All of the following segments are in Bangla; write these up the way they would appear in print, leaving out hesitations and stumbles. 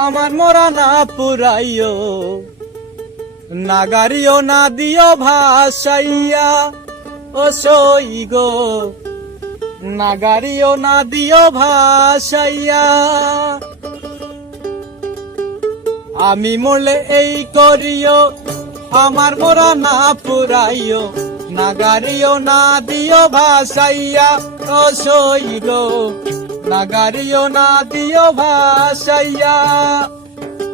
আমার মরা না পুরাইও, নাগারিও না দিও ভাসাইয়া, ও সই গো নাগারিও না দিও ভাসাইয়া। আমি মরলে এই করিও, আমার মরা না পুরাইও, নাগারিও না দিও ভাসাইয়া, ও সই গো নাগারিও না দিও ভাসাইয়া।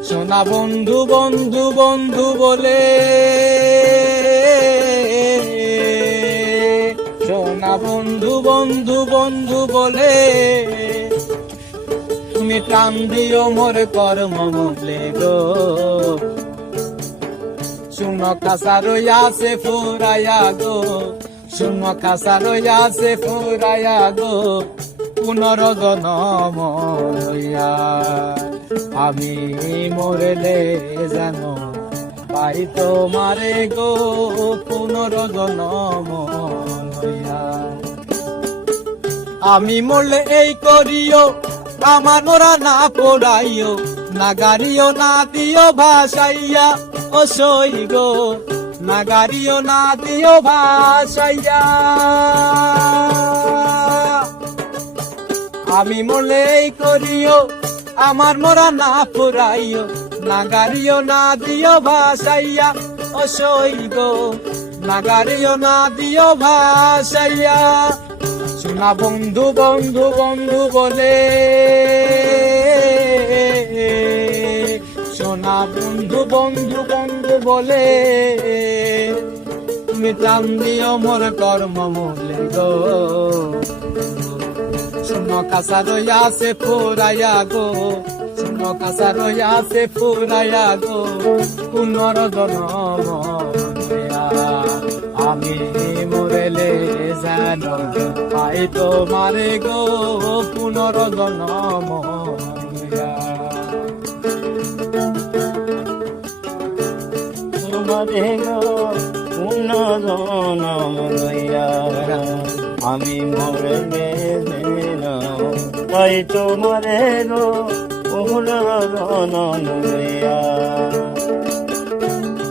সোনা বন্ধু বন্ধু বন্ধু বলে, সোনা বন্ধু বন্ধু বন্ধু বলে, তুমি টান দিও মোর কর্ম মূলে গো। শুনো খাসা রইয়াছে ফুরাইয়া গো, শুনো খাসা রইয়াছে ফুরাইয়া গো, পুনর্জন্ম লইয়া। আমি মরলে যেন পাই তোমারে গো, পুনর্জন্ম লইয়া। আমি মরলে এই করিও, আমার মরা না পোড়াইও, নাগারিও না দিও ভাসাইয়া, ও সই গো নাগারিও না দিও ভাসাইয়া। আমি মরলে এই করিও, আমার মরা না পুরাইও, নাগারিও না দিও ভাসাইয়া, ও সই গো নাগারিও না দিও ভাসাইয়া। সোনা বন্ধু বন্ধু বন্ধু বলে, সোনা বন্ধু বন্ধু বন্ধু বলে, তুমি টান দিও মোর কর্ম মূলে গো। শুনো খাসা রইয়াছে ফুরাইয়া গো, শুনো খাসা রইয়াছে ফুরাইয়া গো, পুনর্জন্ম লইয়া। আমি মরলে যেন পাই তোমারে গো, পুনর্জন্ম লইয়া। তোমারে গো পুনর্জন্ম লইয়া, আমি মরলে তাই তোমারে গো পুনর্জন্ম লইয়া।